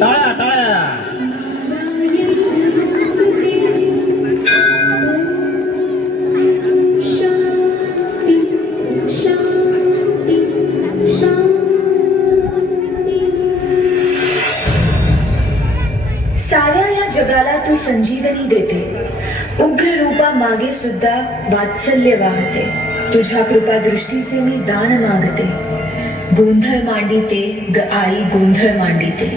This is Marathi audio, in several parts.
टाळ्या टाळ्या. साऱ्या या जगाला तू संजीवनी देते, उग्र रूपा मागे सुद्धा वात्सल्य वाहते. तुझ्या कृपा दृष्टीचे मी दान मागते. गोंधळ मांडिते ग आई, गोंधळ मांडिते.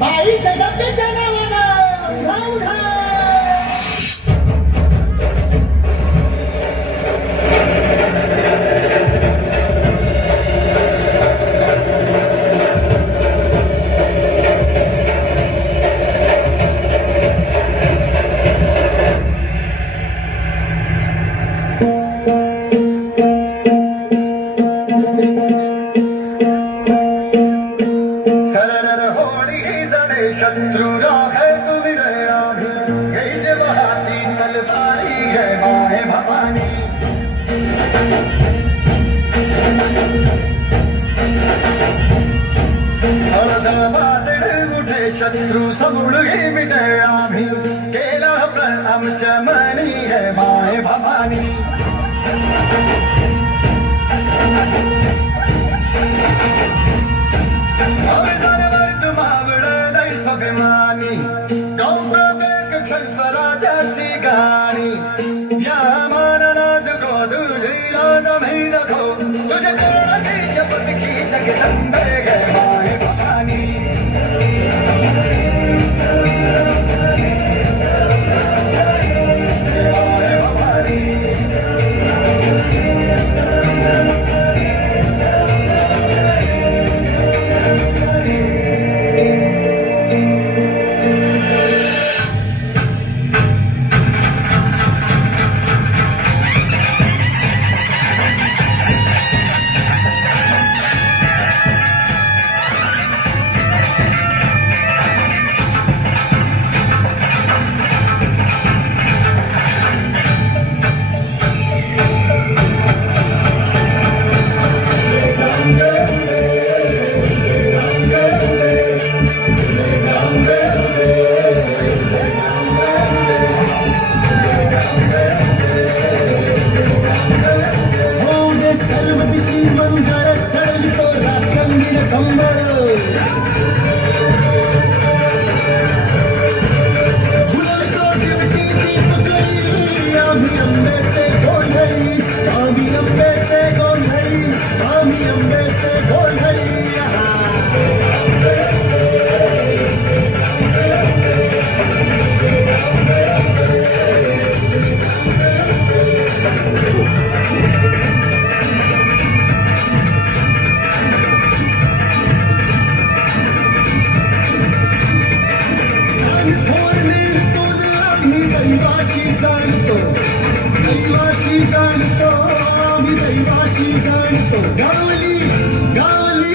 बाईच्या डब्याच्या नावानं धाव धाव. शत्रु राहे तुम्ही आम्ही गई जे बहाती तलवारी है माए भवानी. अडधळ वादळ उठे शत्रु समूळ मिटे आम्ही केला प्रण आमच्या मनी है माए भवानी. अभिमानी गौप्रवेग क्षराजाची गाणी या माननाज को तुझीला नमी रखो तुझे चरणाची शपथ की जगदंबे गए माए भवानी. माए भवानी गावली गावली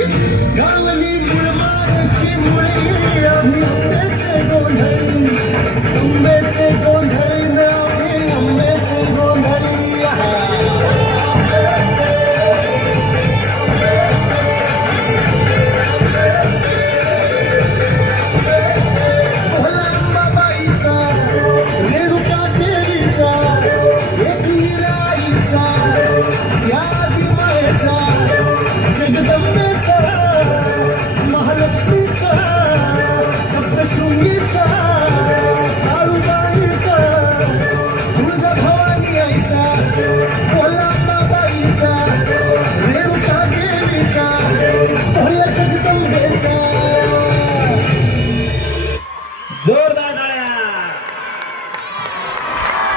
गावली मुळमाची मुळे आम्ही आंब्याचे गोंधळी, आंब्याचे गोंधळी.